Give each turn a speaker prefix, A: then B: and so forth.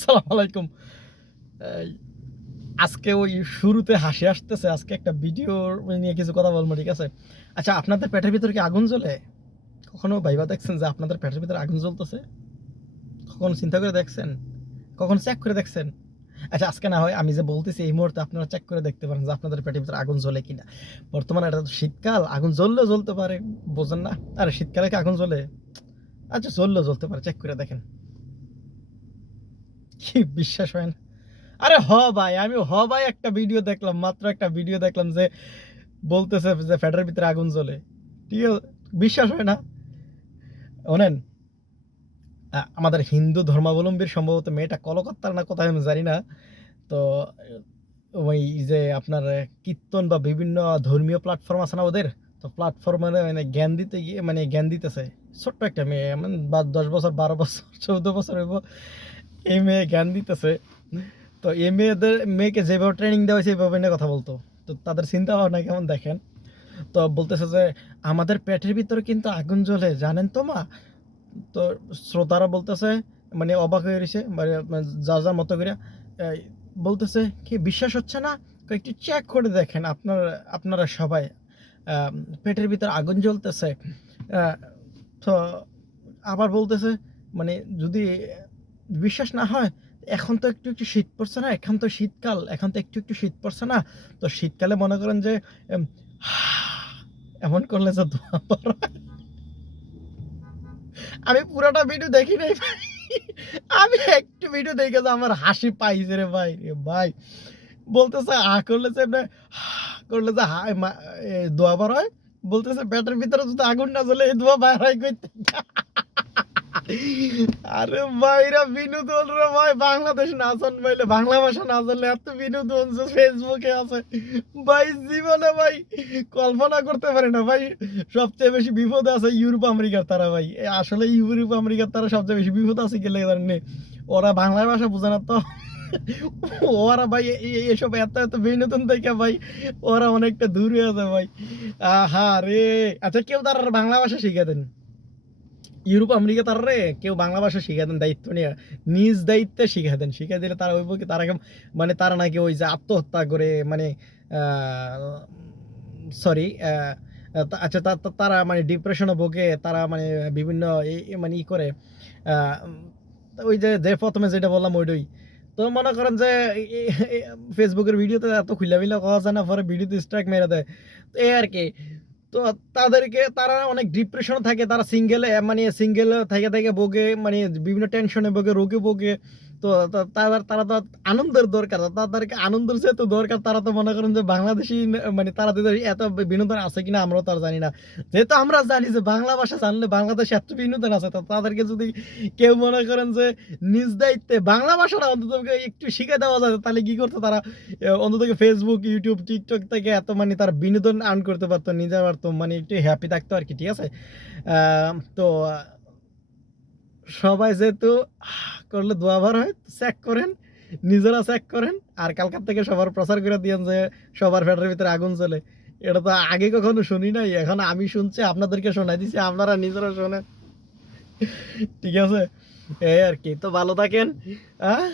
A: সালাম আলাইকুম। আজকে ওই শুরুতে হাসি আসতেছে, আজকে একটা ভিডিও নিয়ে কিছু কথা বলব, ঠিক আছে? আচ্ছা আপনাদের পেটের ভিতরে কি আগুন জ্বলে? কখনো ভাইবা দেখছেন যে আপনাদের পেটের ভিতরে আগুন জ্বলতেছে? কখনো চিন্তা করে দেখছেন? কখনো চেক করে দেখছেন? আচ্ছা আজকে না হয় আমি যে বলতেছি, এই মুহূর্তে আপনারা চেক করে দেখতে পারেন যে আপনাদের পেটের ভিতরে আগুন জ্বলে কিনা। বর্তমানে এটা তো শীতকাল, আগুন জ্বললেও জ্বলতে পারে, বোঝেন না? আরে, শীতকালে কি আগুন জ্বলে? আচ্ছা জ্বললেও জ্বলতে পারে চেক করে দেখেন। কি বিশ্বাস হয় না? আরে হ ভাই, আমি হ ভাই একটা ভিডিও দেখলাম, মাত্র একটা ভিডিও দেখলাম যে বলতেছে যে ফ্যাটের ভিতরে আগুন জ্বলে। ঠিক আছে, বিশ্বাস হয় না? শোনেন আ- আমাদের হিন্দু ধর্মাবলম্বীর সম্ভবত মেয়েটা কলকাতার না কোথায় আমি জানি না, তো ওই যে আপনার কীর্তন বা বিভিন্ন ধর্মীয় প্ল্যাটফর্ম আছে না ওদের, তো প্ল্যাটফর্মে মানে জ্ঞান দিতে গিয়ে মানে জ্ঞান দিতেছে। ছোট্ট একটা মেয়ে মানে বা দশ বছর, বারো বছর, চৌদ্দ বছর হইব এই মেয়ে জ্ঞান দিতেছে। তো এই মেয়েদের মেয়েকে যেভাবে ট্রেনিং দেওয়া হয়েছে সেইভাবে নিয়ে কথা বলতো। তো তাদের চিন্তা ভাবনা কেমন দেখেন? তো বলতেছে যে, আমাদের পেটের ভিতরে কিন্তু আগুন জ্বলে, জানেন তো মা? তো শ্রোতারা বলতেছে মানে অবাক হয়ে রয়েছে মানে যা যার মতো করে বলতেছে, কি বিশ্বাস হচ্ছে না? একটু চেক করে দেখেন আপনারা আপনারা সবাই পেটের ভিতরে আগুন জ্বলতেছে। তো আবার বলতেছে মানে যদি বিশ্বাস না হয়, এখন তো একটু একটু শীত পড়ছে না, এখন তো শীতকাল, এখন তো একটু একটু শীত পড়ছে না তো শীতকালে মনে করেন যে এমন করলে যে আমি পুরোটা ভিডিও দেখি নাই ভাই। আমি একটু ভিডিও দেখে যে আমার হাসি পাইছে রে ভাই রে ভাই বলতেছে আ করলে যে করলে যে হা দোয়া বার হয় বলতেছে, পেটের ভিতরে যদি আগুন না জ্বলে এই দোয়া বার হয় থেকে? আরে ভাইরা বিনোদন রে ভাই, বাংলাদেশ না জান বলে ভাষা না জানলে এত বিনোদন যে ফেসবুকে আছে। ভাই, জীবনে ভাই, কল্পনা করতে পারি না ভাই, সবচেয়ে বেশি বিপদ আছে ইউরোপ আমেরিকার তারা ভাই। আসলে ইউরোপ আমেরিকার তারা সবচেয়ে বেশি বিপদ আছে গেলে জানেন ওরা বাংলা ভাষা বোঝে না তো। ওরা ভাই এসব এত এত বিনোদন থেকে ভাই, ওরা অনেকটা দূরে আছে ভাই। আহা রে। আচ্ছা কেউ তার বাংলা ভাষা শিখে দেন। ইউরোপ, আমেরিকা তার রে কেউ বাংলা ভাষা শিখে দেন, দায়িত্ব নিয়ে। নিজ দায়িত্বে শিখে দেন। শিখে দিলে তারা ওই কি তারা মানে তারা নাকি ওই যে আত্মহত্যা করে মানে সরি আচ্ছা তারা মানে ডিপ্রেশনে ভোগে, তারা মানে বিভিন্ন মানে ই করে ওই যে যে প্রথমে যেটা বললাম ওইটাই। তো মনে করেন যে ফেসবুকের ভিডিওতে এত খুলা মিলা কথা যায় না, পরে ভিডিওতে স্ট্রাইক মেরে দেয়। তো এই আর কি তো তাদেরকে তারা অনেক ডিপ্রেশন থাকে, তারা সিঙ্গেলে মানে সিঙ্গেল থেকে থেকে বোগে মানে বিভিন্ন টেনশনে বোগে রোগে ভোগে। তো তা- তারা তো আনন্দের দরকার। তাদেরকে আনন্দের যেহেতু দরকার। তারা তো মনে করেন যে বাংলাদেশি মানে তারা এত বিনোদন আছে কিনা আমরাও তার জানি না। যেহেতু আমরা জানি যে বাংলা ভাষা জানলে বাংলাদেশে এত বিনোদন আছে, তো তাদেরকে যদি কেউ মনে করেন যে নিজ দায়িত্বে বাংলা ভাষাটা অন্তত একটু শিখে দেওয়া যায়, তাহলে কি করতো তারা? অন্তত ফেসবুক ইউটিউব টিকটক থেকে এত মানে তারা বিনোদন আর্ন করতে পারতো, নিজে পারতো মানে একটু হ্যাপি থাকতো আর কি, ঠিক আছে? তো সবাই যেহেতু করলে দোয়াবার হয় চেক করেন, নিজেরা চেক করেন, আর কালকার থেকে সবার প্রচার করে দিয়েন যে সবার ফ্যাটের ভিতরে আগুন চলে এটা তো আগে কখনো শুনি নাই, এখন আমি শুনছি, আপনাদেরকে শোনাই দিছি, আপনারা নিজেরা শোনেন। ঠিক আছে? এই আর কি, তো ভালো থাকেন হ্যাঁ?